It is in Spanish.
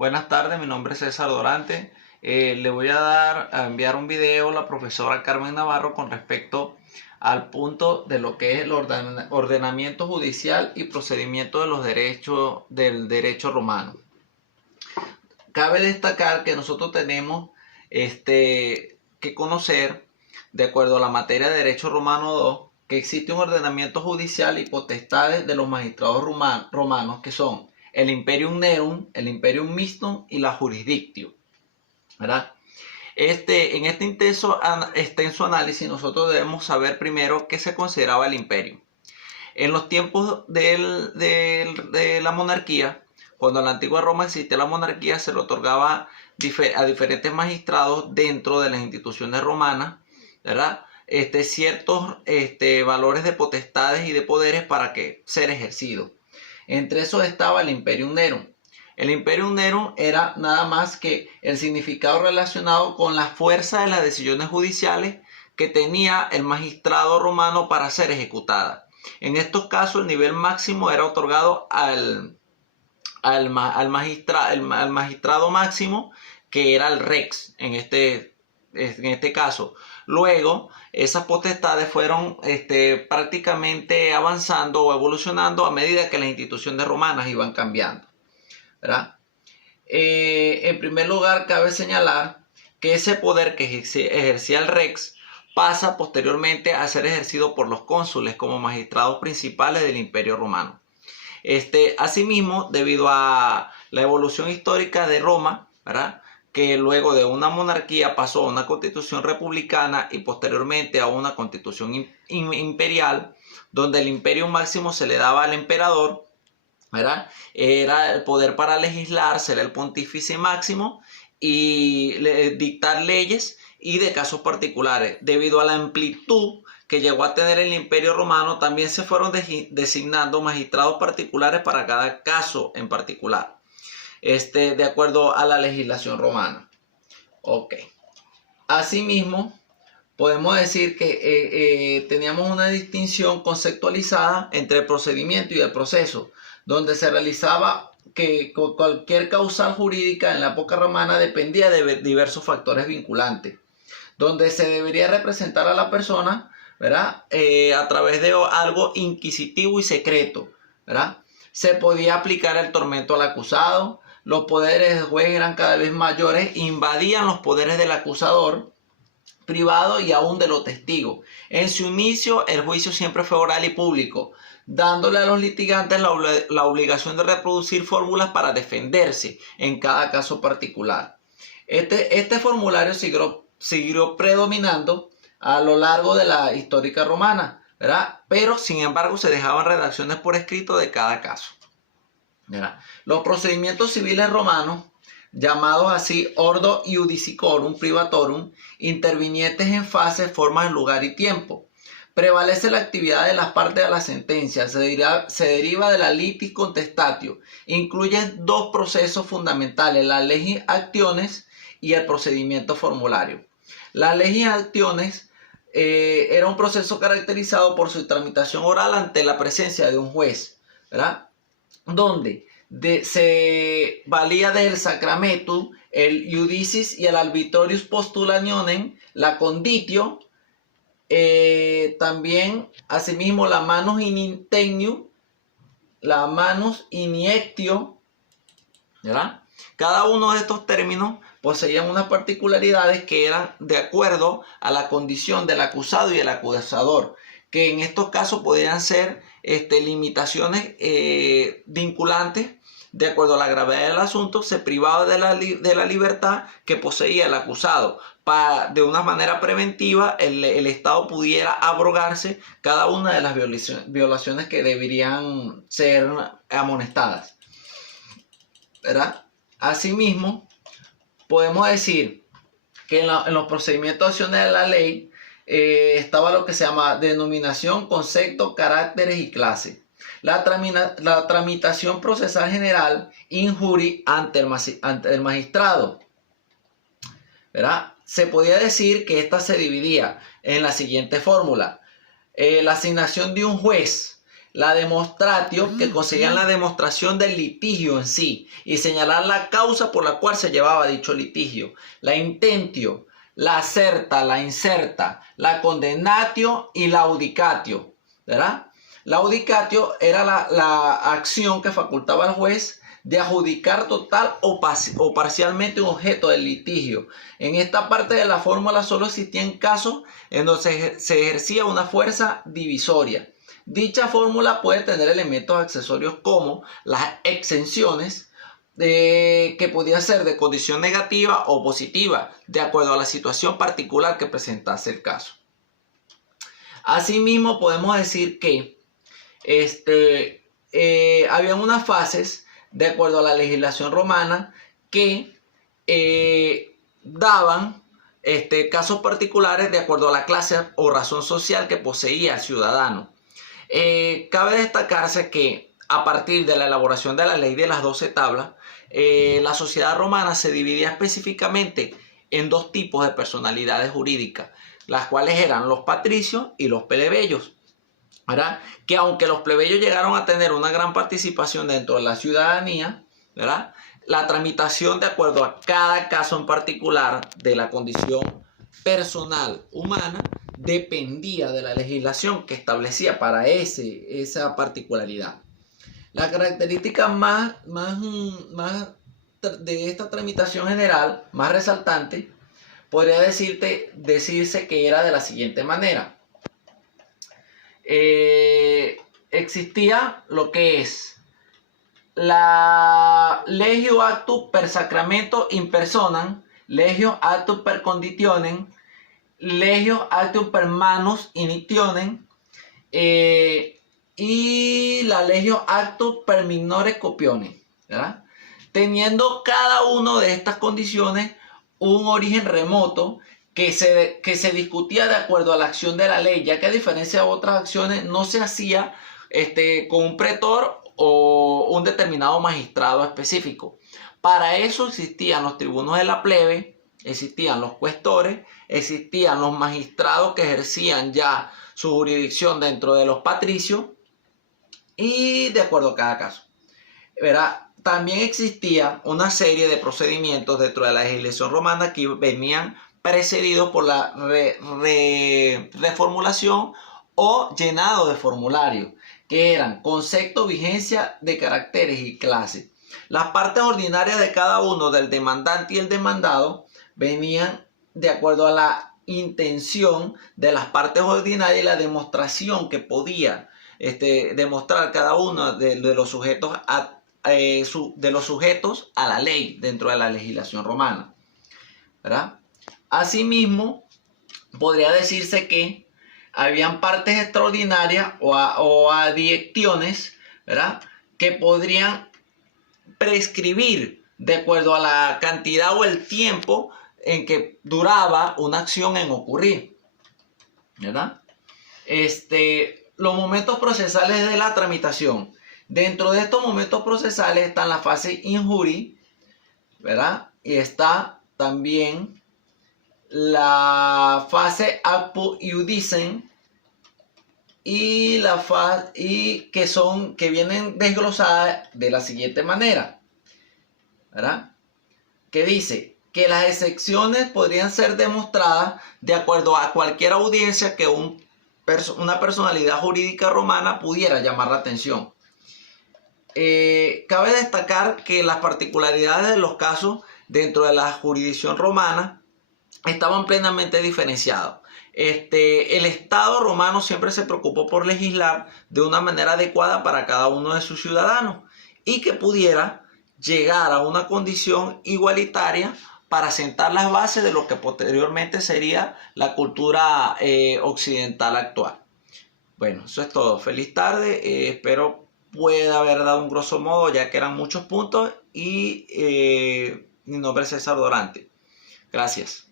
Buenas tardes, mi nombre es César Dorante. Le voy a enviar un video a la profesora Carmen Navarro con respecto al punto de lo que es el ordenamiento judicial y procedimiento de los derechos del derecho romano. Cabe destacar que nosotros tenemos que conocer, de acuerdo a la materia de Derecho Romano 2, que existe un ordenamiento judicial y potestades de los magistrados romanos, que son el Imperium Nerum, el Imperium Mixtum y la Jurisdictio, ¿verdad? En este extenso análisis nosotros debemos saber primero qué se consideraba el imperio. En los tiempos de la monarquía, cuando en la antigua Roma existía la monarquía, se le otorgaba a diferentes magistrados dentro de las instituciones romanas, ¿verdad? Ciertos valores de potestades y de poderes para que ser ejercidos. Entre esos estaba el Imperium Nerum. El Imperium Nerum era nada más que el significado relacionado con la fuerza de las decisiones judiciales que tenía el magistrado romano para ser ejecutada. En estos casos el nivel máximo era otorgado al magistrado máximo, que era el rex en este caso. Luego esas potestades fueron prácticamente avanzando o evolucionando a medida que las instituciones romanas iban cambiando, ¿verdad? En primer lugar, cabe señalar que ese poder que ejercía el rex pasa posteriormente a ser ejercido por los cónsules como magistrados principales del Imperio Romano. Asimismo, debido a la evolución histórica de Roma, ¿verdad?, que luego de una monarquía pasó a una constitución republicana y posteriormente a una constitución imperial, donde el imperio máximo se le daba al emperador, ¿verdad? Era el poder para legislar, ser el pontífice máximo y dictar leyes y de casos particulares. Debido a la amplitud que llegó a tener el Imperio Romano, también se fueron designando magistrados particulares para cada caso en particular, de acuerdo a la legislación romana. Ok. Asimismo, podemos decir que teníamos una distinción conceptualizada entre el procedimiento y el proceso, donde se realizaba que cualquier causal jurídica en la época romana dependía de diversos factores vinculantes, donde se debería representar a la persona, ¿verdad?, a través de algo inquisitivo y secreto, ¿verdad? Se podía aplicar el tormento al acusado, los poderes del juez eran cada vez mayores, invadían los poderes del acusador privado y aún de los testigos. En su inicio, el juicio siempre fue oral y público, dándole a los litigantes la obligación de reproducir fórmulas para defenderse en cada caso particular. Este formulario siguió predominando a lo largo de la histórica romana, ¿verdad? Pero, sin embargo, se dejaban redacciones por escrito de cada caso, ¿verdad? Los procedimientos civiles romanos, llamados así ordo iudicicorum privatorum, intervinientes en fase, formas, lugar y tiempo. Prevalece la actividad de las partes de la sentencia, se deriva de la litis contestatio. Incluye dos procesos fundamentales, la legis actiones y el procedimiento formulario. La legis actiones era un proceso caracterizado por su tramitación oral ante la presencia de un juez, ¿verdad?, donde se valía del sacramentum, el iudicis y el albitorius postulationem, la conditio, también asimismo la manus in intentium, la manus iniectio, ¿verdad? Cada uno de estos términos poseían unas particularidades que eran de acuerdo a la condición del acusado y el acusador, que en estos casos podían ser limitaciones vinculantes. De acuerdo a la gravedad del asunto, se privaba de la libertad que poseía el acusado. De una manera preventiva, el Estado pudiera abrogarse cada una de las violaciones que deberían ser amonestadas, ¿verdad? Asimismo, podemos decir que en los procedimientos de acciones de la ley estaba lo que se llama denominación, concepto, caracteres y clase. La tramitación procesal general injuri ante el magistrado, ¿verdad? Se podía decir que esta se dividía en la siguiente fórmula. La asignación de un juez La demonstratio, que conseguían la demostración del litigio en sí y señalar la causa por la cual se llevaba dicho litigio. La intentio, la asserta, la inserta, la condemnatio y la audicatio, ¿verdad? La audicatio era la acción que facultaba al juez de adjudicar total o parcialmente un objeto del litigio. En esta parte de la fórmula solo existían casos en donde se ejercía una fuerza divisoria. Dicha fórmula puede tener elementos accesorios como las exenciones, que podían ser de condición negativa o positiva, de acuerdo a la situación particular que presentase el caso. Asimismo, podemos decir que habían unas fases, de acuerdo a la legislación romana, que daban casos particulares de acuerdo a la clase o razón social que poseía el ciudadano. Cabe destacarse que a partir de la elaboración de la ley de las 12 tablas, la sociedad romana se dividía específicamente en dos tipos de personalidades jurídicas, las cuales eran los patricios y los plebeyos, ¿verdad? Que aunque los plebeyos llegaron a tener una gran participación dentro de la ciudadanía, ¿verdad?, la tramitación de acuerdo a cada caso en particular de la condición personal humana dependía de la legislación que establecía para esa particularidad. La característica más de esta tramitación general, más resaltante, podría decirse que era de la siguiente manera. Existía lo que es la legio actus per sacramento in personam, legio actus per conditionem, legio actus per manus initionem, y la legio actus per minore copiones, ¿verdad? Teniendo cada una de estas condiciones un origen remoto que se discutía de acuerdo a la acción de la ley, ya que a diferencia de otras acciones no se hacía con un pretor o un determinado magistrado específico. Para eso existían los tribunos de la plebe, existían los cuestores, existían los magistrados que ejercían ya su jurisdicción dentro de los patricios y de acuerdo a cada caso. ¿Verdad? También existía una serie de procedimientos dentro de la legislación romana que venían precedidos por la reformulación o llenado de formularios, que eran concepto, vigencia de caracteres y clases. Las partes ordinarias de cada uno del demandante y el demandado venían de acuerdo a la intención de las partes ordinarias y la demostración que podía demostrar cada uno de los sujetos a la ley dentro de la legislación romana, ¿verdad? Asimismo, podría decirse que habían partes extraordinarias o adiecciones, ¿verdad?, que podrían prescribir de acuerdo a la cantidad o el tiempo en que duraba una acción en ocurrir, ¿verdad? Los momentos procesales de la tramitación. Dentro de estos momentos procesales están la fase injurii, ¿verdad? Y está también la fase apud iudicem y la fase que vienen desglosadas de la siguiente manera, ¿verdad? Que dice que las excepciones podrían ser demostradas de acuerdo a cualquier audiencia que una personalidad jurídica romana pudiera llamar la atención. Cabe destacar que las particularidades de los casos dentro de la jurisdicción romana estaban plenamente diferenciados. El Estado romano siempre se preocupó por legislar de una manera adecuada para cada uno de sus ciudadanos y que pudiera llegar a una condición igualitaria para sentar las bases de lo que posteriormente sería la cultura occidental actual. Bueno, eso es todo. Feliz tarde. Espero pueda haber dado un grosso modo, ya que eran muchos puntos, y mi nombre es César Dorante. Gracias.